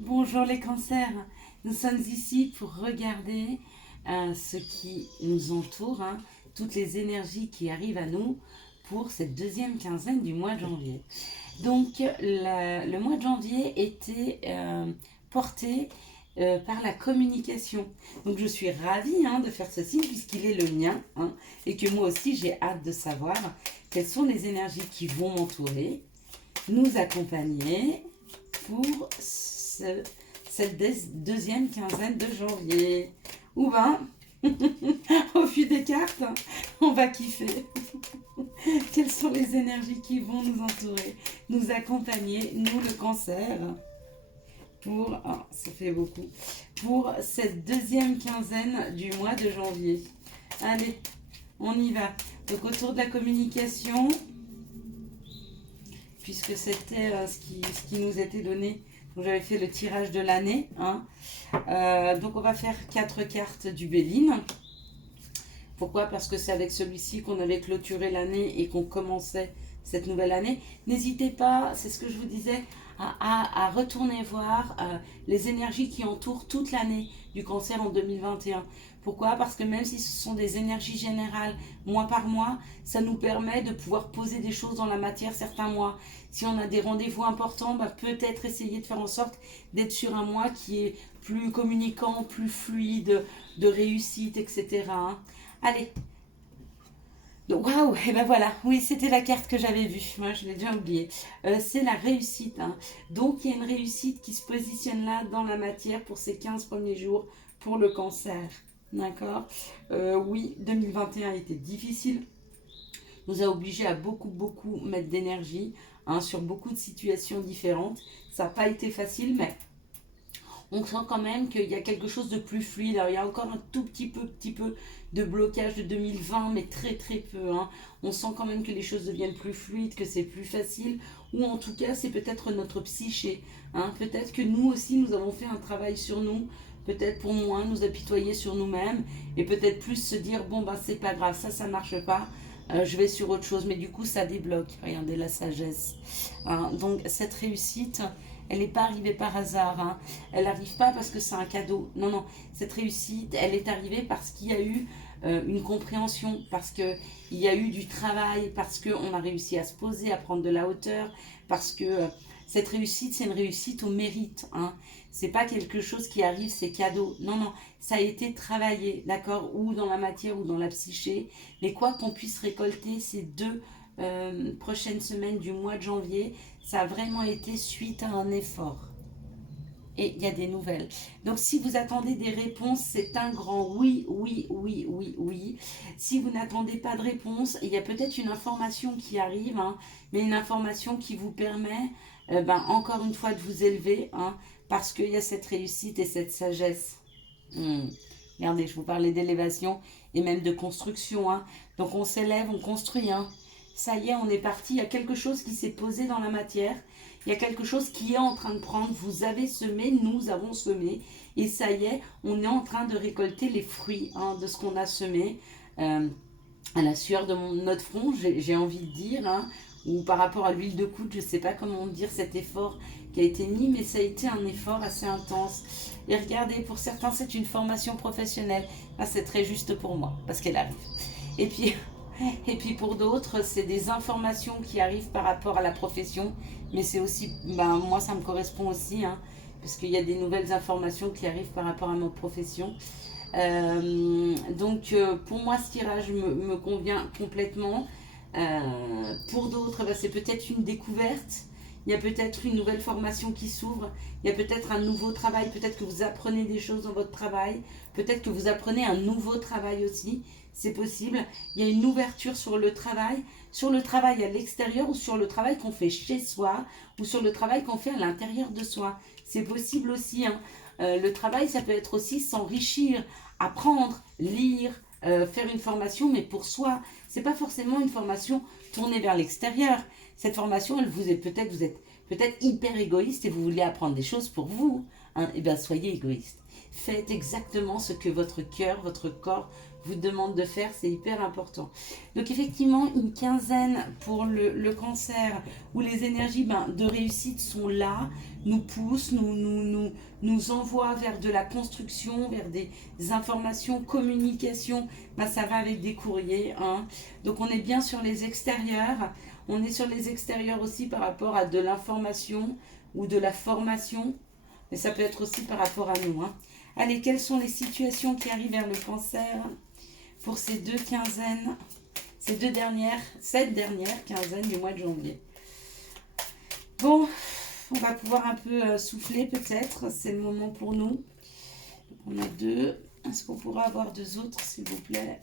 Bonjour les cancers, nous sommes ici pour regarder ce qui nous entoure, toutes les énergies qui arrivent à nous pour cette deuxième quinzaine du mois de janvier. Donc le mois de janvier était porté par la communication. Donc je suis ravie de faire ce signe puisqu'il est le mien et que moi aussi j'ai hâte de savoir quelles sont les énergies qui vont m'entourer, nous accompagner pour cette deuxième quinzaine de janvier. Ou ben, au fil des cartes, on va kiffer. Quelles sont les énergies qui vont nous entourer, nous accompagner, nous le cancer, pour, ça fait beaucoup, pour cette deuxième quinzaine du mois de janvier. Allez, on y va. Donc autour de la communication, puisque c'était ce qui nous était donné. Donc j'avais fait le tirage de l'année. Donc on va faire 4 cartes du Béline. Pourquoi? Parce que c'est avec celui-ci qu'on avait clôturé l'année et qu'on commençait cette nouvelle année. N'hésitez pas, c'est ce que je vous disais, à retourner voir les énergies qui entourent toute l'année du cancer en 2021. Pourquoi? Parce que même si ce sont des énergies générales, mois par mois, ça nous permet de pouvoir poser des choses dans la matière certains mois. Si on a des rendez-vous importants, peut-être essayer de faire en sorte d'être sur un mois qui est plus communicant, plus fluide, de réussite, etc. Allez. Donc, waouh, et ben voilà, oui, c'était la carte que j'avais vue, moi je l'ai déjà oublié. C'est la réussite. Donc, il y a une réussite qui se positionne là dans la matière pour ces 15 premiers jours pour le cancer. D'accord. Oui, 2021 a été difficile, nous a obligés à beaucoup mettre d'énergie sur beaucoup de situations différentes. Ça n'a pas été facile, mais on sent quand même qu'il y a quelque chose de plus fluide. Alors, il y a encore un tout petit peu de blocage de 2020, mais très peu. On sent quand même que les choses deviennent plus fluides, que c'est plus facile, ou en tout cas, c'est peut-être notre psyché. Peut-être que nous aussi, nous avons fait un travail sur nous, peut-être pour moins nous apitoyer sur nous-mêmes, et peut-être plus se dire, bon, c'est pas grave, ça marche pas. Je vais sur autre chose, mais du coup ça débloque. Regardez la sagesse. Donc cette réussite, elle n'est pas arrivée par hasard. Elle n'arrive pas parce que c'est un cadeau. Non, non. Cette réussite, elle est arrivée parce qu'il y a eu une compréhension, parce qu'il y a eu du travail, parce qu'on a réussi à se poser, à prendre de la hauteur, parce que cette réussite, c'est une réussite au mérite. C'est pas quelque chose qui arrive, c'est cadeau. Non, non. Ça a été travaillé, d'accord, ou dans la matière ou dans la psyché. Mais quoi qu'on puisse récolter ces deux prochaines semaines du mois de janvier, ça a vraiment été suite à un effort. Et il y a des nouvelles. Donc si vous attendez des réponses, c'est un grand oui. Si vous n'attendez pas de réponse, il y a peut-être une information qui arrive, mais une information qui vous permet, encore une fois, de vous élever, parce qu'il y a cette réussite et cette sagesse. Regardez, je vous parlais d'élévation et même de construction. Donc on s'élève, on construit. Ça y est, on est parti. Il y a quelque chose qui s'est posé dans la matière. Il y a quelque chose qui est en train de prendre. Vous avez semé, nous avons semé. Et ça y est, on est en train de récolter les fruits de ce qu'on a semé. À la sueur de notre front, j'ai envie de dire. Ou par rapport à l'huile de coude, je ne sais pas comment dire cet effort qui a été mis, mais ça a été un effort assez intense. Et regardez, pour certains, c'est une formation professionnelle. C'est très juste pour moi, parce qu'elle arrive. Et puis pour d'autres, c'est des informations qui arrivent par rapport à la profession, mais c'est aussi, moi ça me correspond aussi, parce qu'il y a des nouvelles informations qui arrivent par rapport à notre profession. Donc pour moi, ce tirage me convient complètement. Pour d'autres, c'est peut-être une découverte. Il y a peut-être une nouvelle formation qui s'ouvre. Il y a peut-être un nouveau travail. Peut-être que vous apprenez des choses dans votre travail. Peut-être que vous apprenez un nouveau travail aussi. C'est possible. Il y a une ouverture sur le travail à l'extérieur ou sur le travail qu'on fait chez soi ou sur le travail qu'on fait à l'intérieur de soi. C'est possible aussi. Le travail, ça peut être aussi s'enrichir, apprendre, lire, faire une formation, mais pour soi. C'est pas forcément une formation tournée vers l'extérieur. Cette formation, vous êtes peut-être hyper égoïste et vous voulez apprendre des choses pour vous. Eh bien, soyez égoïste. Faites exactement ce que votre cœur, votre corps vous demande de faire, c'est hyper important. Donc effectivement, une quinzaine pour le cancer, où les énergies de réussite sont là, nous poussent, nous envoient vers de la construction, vers des informations, communication, ça va avec des courriers. Hein. Donc on est bien sur les extérieurs, on est sur les extérieurs aussi par rapport à de l'information ou de la formation, mais ça peut être aussi par rapport à nous. Hein. Allez, quelles sont les situations qui arrivent vers le cancer pour ces deux quinzaines, cette dernière quinzaine du mois de janvier? Bon, on va pouvoir un peu souffler peut-être, c'est le moment pour nous. On a deux. Est-ce qu'on pourra avoir deux autres, s'il vous plaît?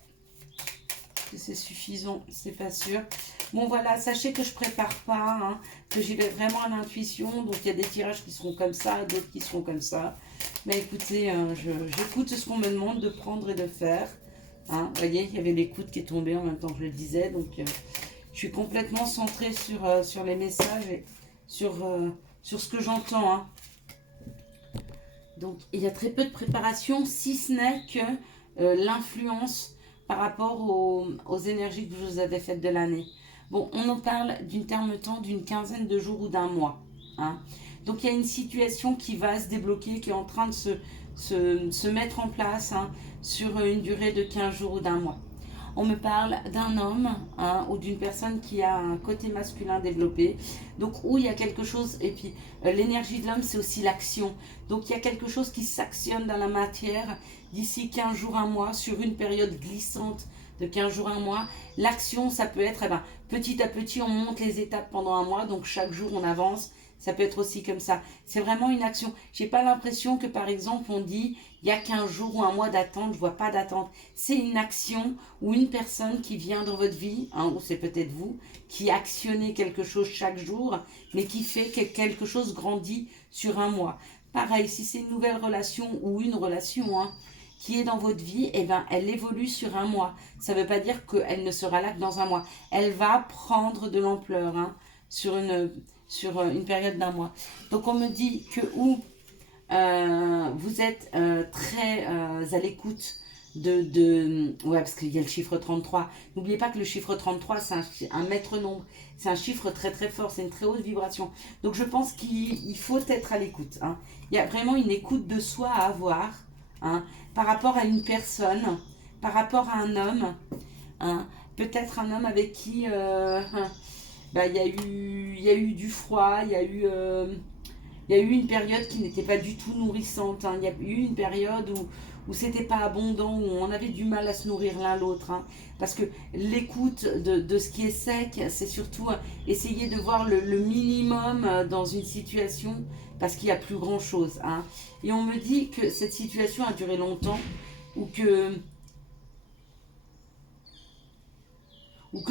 Que c'est suffisant, c'est pas sûr. Bon voilà, sachez que je prépare pas, hein, que j'y vais vraiment à l'intuition. Donc il y a des tirages qui seront comme ça, d'autres qui seront comme ça. Mais écoutez, j'écoute ce qu'on me demande de prendre et de faire. Hein, vous voyez, il y avait l'écoute qui est tombée en même temps que je le disais. Donc je suis complètement centrée sur les messages et sur ce que j'entends. Hein. Donc il y a très peu de préparation, si ce n'est que l'influence par rapport aux énergies que je vous avais faites de l'année. Bon, on en parle d'une terme de temps d'une quinzaine de jours ou d'un mois. Hein. Donc il y a une situation qui va se débloquer, qui est en train de se mettre en place, hein, sur une durée de 15 jours ou d'un mois. On me parle d'un homme, hein, ou d'une personne qui a un côté masculin développé. Donc où il y a quelque chose, et puis l'énergie de l'homme c'est aussi l'action. Donc il y a quelque chose qui s'actionne dans la matière d'ici 15 jours, un mois, sur une période glissante de 15 jours, un mois. L'action ça peut être, petit à petit on monte les étapes pendant un mois, donc chaque jour on avance. Ça peut être aussi comme ça. C'est vraiment une action. Je n'ai pas l'impression que, par exemple, on dit il y a 15 jours ou un mois d'attente. Je ne vois pas d'attente. C'est une action ou une personne qui vient dans votre vie, hein, ou c'est peut-être vous, qui actionnez quelque chose chaque jour, mais qui fait que quelque chose grandit sur un mois. Pareil, si c'est une nouvelle relation ou une relation, hein, qui est dans votre vie, elle évolue sur un mois. Ça ne veut pas dire qu'elle ne sera là que dans un mois. Elle va prendre de l'ampleur, hein, sur une période d'un mois. Donc on me dit que vous êtes très à l'écoute ouais, parce qu'il y a le chiffre 33. N'oubliez pas que le chiffre 33, c'est un maître nombre. C'est un chiffre très très fort, c'est une très haute vibration. Donc je pense qu'il faut être à l'écoute. Hein. Il y a vraiment une écoute de soi à avoir, hein, par rapport à une personne, par rapport à un homme. Hein. Peut-être un homme avec qui... il y a eu du froid, il y a eu une période qui n'était pas du tout nourrissante. Hein. Il y a eu une période où c'était pas abondant, où on avait du mal à se nourrir l'un l'autre. Hein. Parce que l'écoute de ce qui est sec, c'est surtout essayer de voir le minimum dans une situation, parce qu'il n'y a plus grand chose. Hein. Et on me dit que cette situation a duré longtemps, ou que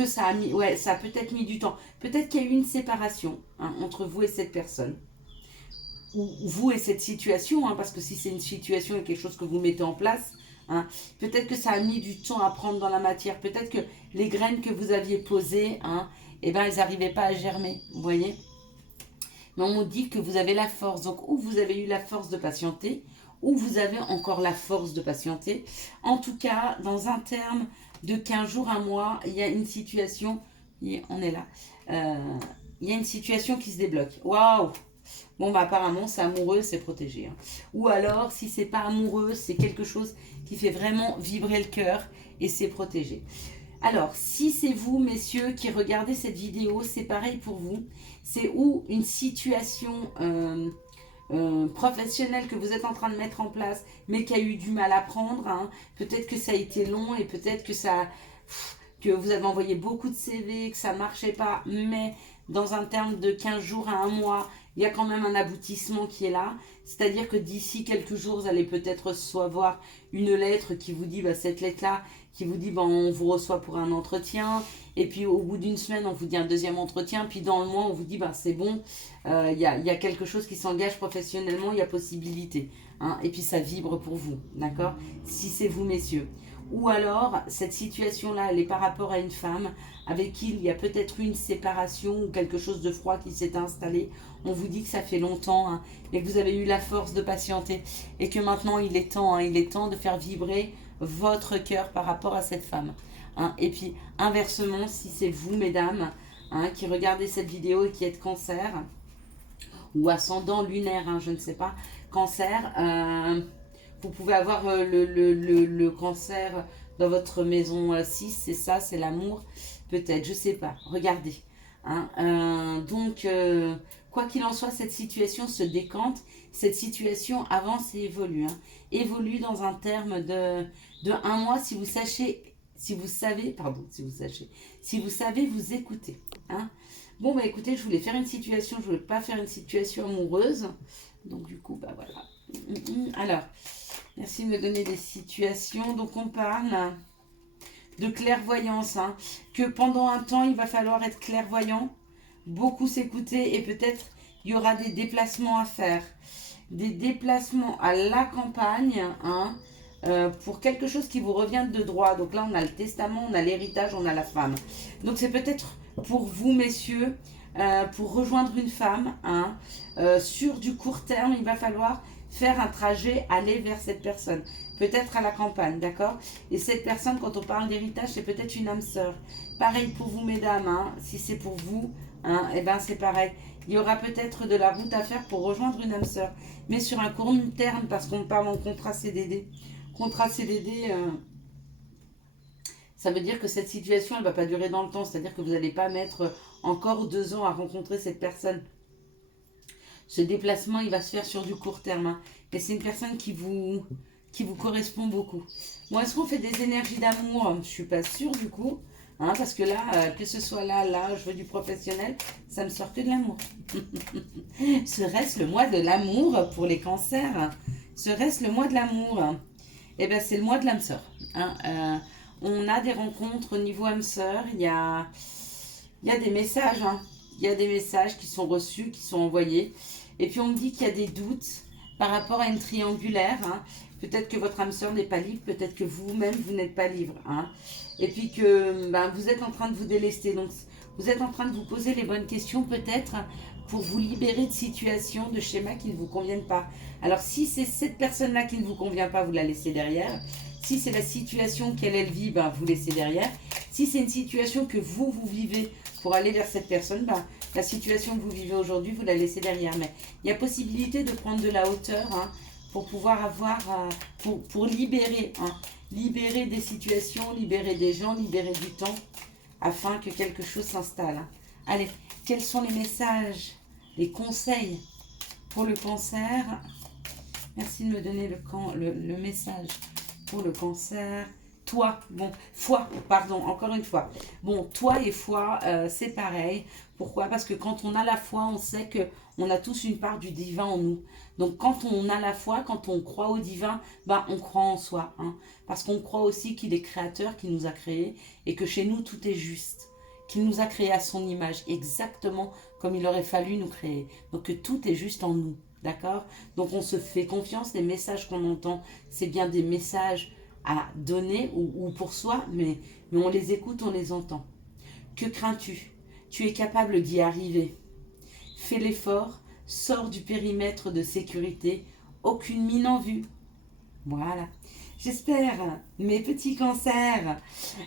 ça a mis, ouais, ça a peut-être mis du temps. Peut-être qu'il y a eu une séparation, hein, entre vous et cette personne. Ou vous et cette situation, hein, parce que si c'est une situation et quelque chose que vous mettez en place, hein, peut-être que ça a mis du temps à prendre dans la matière. Peut-être que les graines que vous aviez posées, hein, elles n'arrivaient pas à germer, vous voyez. Mais on vous dit que vous avez la force. Donc, ou vous avez eu la force de patienter, ou vous avez encore la force de patienter. En tout cas, dans un terme de 15 jours, un mois, il y a une situation, on est là, il y a une situation qui se débloque. Waouh! Bon, apparemment, c'est amoureux, c'est protégé. Hein. Ou alors, si c'est pas amoureux, c'est quelque chose qui fait vraiment vibrer le cœur et c'est protégé. Alors, si c'est vous, messieurs, qui regardez cette vidéo, c'est pareil pour vous. C'est ou une situation professionnelle que vous êtes en train de mettre en place, mais qui a eu du mal à prendre. Hein. Peut-être que ça a été long et peut-être que vous avez envoyé beaucoup de CV, que ça ne marchait pas, mais dans un terme de 15 jours à un mois, il y a quand même un aboutissement qui est là. C'est-à-dire que d'ici quelques jours, vous allez peut-être recevoir une lettre qui vous dit, cette lettre-là, qui vous dit, on vous reçoit pour un entretien. Et puis au bout d'une semaine, on vous dit un deuxième entretien. Puis dans le mois, on vous dit, c'est bon, il y a quelque chose qui s'engage professionnellement, il y a possibilité. Hein, et puis ça vibre pour vous, d'accord? Si c'est vous, messieurs. Ou alors, cette situation-là, elle est par rapport à une femme avec qui il y a peut-être une séparation ou quelque chose de froid qui s'est installé. On vous dit que ça fait longtemps, hein, mais que vous avez eu la force de patienter et que maintenant il est temps de faire vibrer votre cœur par rapport à cette femme. Hein. Et puis, inversement, si c'est vous, mesdames, hein, qui regardez cette vidéo et qui êtes cancer, ou ascendant lunaire, hein, je ne sais pas, cancer, vous pouvez avoir le cancer dans votre maison 6, c'est ça, c'est l'amour, peut-être, je sais pas, regardez. Hein, donc, quoi qu'il en soit, cette situation se décante, cette situation avance et évolue. Hein, évolue dans un terme de 1 mois si vous savez vous écouter. Hein. Bon, bah écoutez, je voulais faire une situation, je voulais pas faire une situation amoureuse. Donc, du coup, bah voilà. Alors, merci de me donner des situations. Donc, on parle de clairvoyance. Hein, que pendant un temps, il va falloir être clairvoyant, beaucoup s'écouter et peut-être il y aura des déplacements à faire. Des déplacements à la campagne, hein, pour quelque chose qui vous revient de droit. Donc là, on a le testament, on a l'héritage, on a la femme. Donc c'est peut-être pour vous, messieurs, pour rejoindre une femme, hein, sur du court terme, il va falloir faire un trajet, aller vers cette personne. Peut-être à la campagne, d'accord? Et cette personne, quand on parle d'héritage, c'est peut-être une âme sœur. Pareil pour vous, mesdames, hein, si c'est pour vous, hein, et ben c'est pareil. Il y aura peut-être de la route à faire pour rejoindre une âme sœur. Mais sur un court terme, parce qu'on parle en contrat CDD. Contrat CDD, ça veut dire que cette situation, elle ne va pas durer dans le temps. C'est-à-dire que vous n'allez pas mettre encore 2 ans à rencontrer cette personne. Ce déplacement, il va se faire sur du court terme. Hein. Et c'est une personne qui vous correspond beaucoup. Bon, est-ce qu'on fait des énergies d'amour? Je ne suis pas sûre du coup. Hein, parce que là, que ce soit là, je veux du professionnel, ça me sort que de l'amour. Serait-ce le mois de l'amour pour les cancers? Serait-ce le mois de l'amour? Eh bien, c'est le mois de l'âme sœur. Hein. On a des rencontres au niveau âme sœur. Il y a des messages. Hein. Il y a des messages qui sont reçus, qui sont envoyés. Et puis, on me dit qu'il y a des doutes par rapport à une triangulaire. Hein. Peut-être que votre âme sœur n'est pas libre. Peut-être que vous-même, vous n'êtes pas libre. Hein. Et puis que vous êtes en train de vous délester. Donc, vous êtes en train de vous poser les bonnes questions, peut-être, pour vous libérer de situations, de schémas qui ne vous conviennent pas. Alors, si c'est cette personne-là qui ne vous convient pas, vous la laissez derrière. Si c'est la situation qu'elle vit, vous laissez derrière. Si c'est une situation que vous vivez pour aller vers cette personne, la situation que vous vivez aujourd'hui, vous la laissez derrière. Mais il y a possibilité de prendre de la hauteur, hein, pour pouvoir avoir, pour libérer, hein, libérer des situations, libérer des gens, libérer du temps, afin que quelque chose s'installe. Hein. Allez, quels sont les messages, les conseils pour le cancer? Merci de me donner le message pour le cancer. Toi, bon, foi, pardon, encore une fois. Bon, toi et foi, c'est pareil. Pourquoi? Parce que quand on a la foi, on sait qu'on a tous une part du divin en nous. Donc quand on a la foi, quand on croit au divin, on croit en soi. Hein, parce qu'on croit aussi qu'il est créateur, qu'il nous a créés, et que chez nous, tout est juste. Qu'il nous a créés à son image, exactement comme il aurait fallu nous créer. Donc que tout est juste en nous. D'accord? Donc on se fait confiance, les messages qu'on entend, c'est bien des messages à donner ou pour soi, mais on les écoute, on les entend. Que crains-tu? Tu es capable d'y arriver. Fais l'effort, sors du périmètre de sécurité, aucune mine en vue. Voilà. J'espère, mes petits cancers,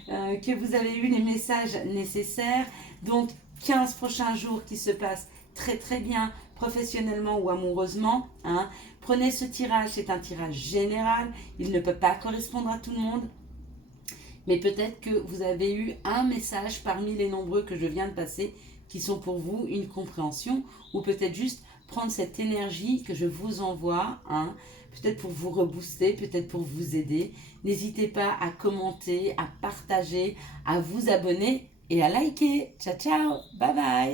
que vous avez eu les messages nécessaires. Donc, 15 prochains jours qui se passent très très bien, professionnellement ou amoureusement. Hein. Prenez ce tirage, c'est un tirage général. Il ne peut pas correspondre à tout le monde. Mais peut-être que vous avez eu un message parmi les nombreux que je viens de passer qui sont pour vous une compréhension, ou peut-être juste prendre cette énergie que je vous envoie, hein, peut-être pour vous rebooster, peut-être pour vous aider. N'hésitez pas à commenter, à partager, à vous abonner et à liker. Ciao, ciao, bye bye.